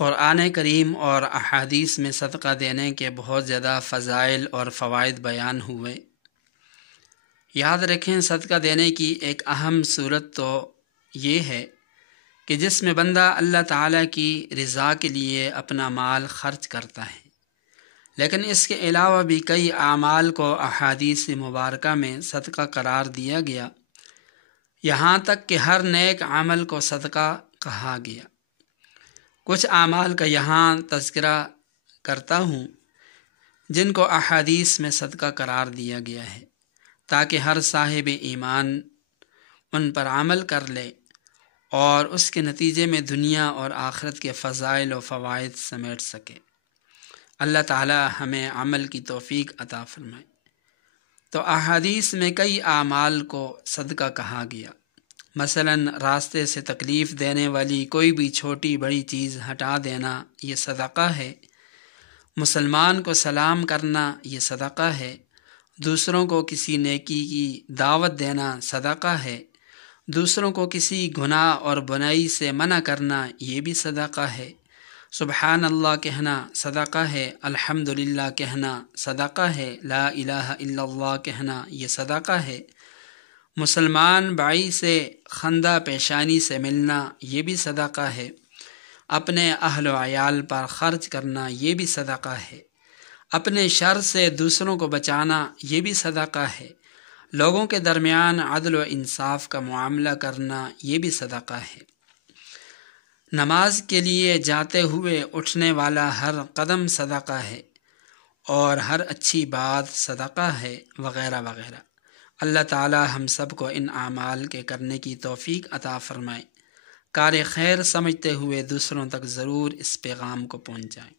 قرآن کریم اور احادیث میں صدقہ دینے کے بہت زیادہ فضائل اور فوائد بیان ہوئے۔ یاد رکھیں، صدقہ دینے کی ایک اہم صورت تو یہ ہے کہ جس میں بندہ اللہ تعالیٰ کی رضا کے لیے اپنا مال خرچ کرتا ہے، لیکن اس کے علاوہ بھی کئی اعمال کو احادیث مبارکہ میں صدقہ قرار دیا گیا، یہاں تک کہ ہر نیک عمل کو صدقہ کہا گیا۔ کچھ اعمال کا یہاں تذکرہ کرتا ہوں جن کو احادیث میں صدقہ قرار دیا گیا ہے، تاکہ ہر صاحب ایمان ان پر عمل کر لے اور اس کے نتیجے میں دنیا اور آخرت کے فضائل و فوائد سمیٹ سکے۔ اللہ تعالی ہمیں عمل کی توفیق عطا فرمائے۔ تو احادیث میں کئی اعمال کو صدقہ کہا گیا، مثلاً راستے سے تکلیف دینے والی کوئی بھی چھوٹی بڑی چیز ہٹا دینا یہ صدقہ ہے، مسلمان کو سلام کرنا یہ صدقہ ہے، دوسروں کو کسی نیکی کی دعوت دینا صدقہ ہے، دوسروں کو کسی گناہ اور بنائی سے منع کرنا یہ بھی صدقہ ہے، سبحان اللہ کہنا صدقہ ہے، الحمدللہ کہنا صدقہ ہے، لا الہ الا اللہ کہنا یہ صدقہ ہے، مسلمان بھائی سے خندہ پیشانی سے ملنا یہ بھی صدقہ ہے، اپنے اہل و عیال پر خرچ کرنا یہ بھی صدقہ ہے، اپنے شر سے دوسروں کو بچانا یہ بھی صدقہ ہے، لوگوں کے درمیان عدل و انصاف کا معاملہ کرنا یہ بھی صدقہ ہے، نماز کے لیے جاتے ہوئے اٹھنے والا ہر قدم صدقہ ہے، اور ہر اچھی بات صدقہ ہے، وغیرہ وغیرہ۔ اللہ تعالی ہم سب کو ان اعمال کے کرنے کی توفیق عطا فرمائے۔ کار خیر سمجھتے ہوئے دوسروں تک ضرور اس پیغام کو پہنچائیں۔